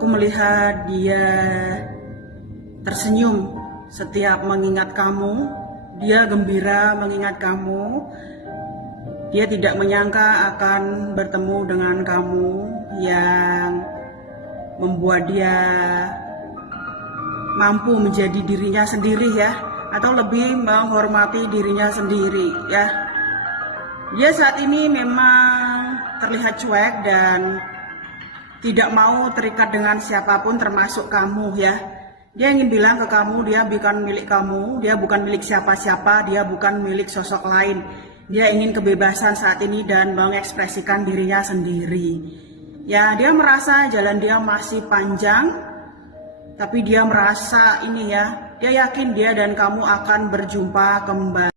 Aku melihat dia tersenyum setiap mengingat kamu. Dia gembira mengingat kamu. Dia tidak menyangka akan bertemu dengan kamu yang membuat dia mampu menjadi dirinya sendiri ya, atau lebih menghormati dirinya sendiri ya. Dia saat ini memang terlihat cuek dan tidak mau terikat dengan siapapun termasuk kamu ya. Dia ingin bilang ke kamu, dia bukan milik kamu, dia bukan milik siapa-siapa, dia bukan milik sosok lain. Dia ingin kebebasan saat ini dan mengekspresikan dirinya sendiri. Ya, dia merasa jalan dia masih panjang, tapi dia merasa ini ya, dia yakin dia dan kamu akan berjumpa kembali.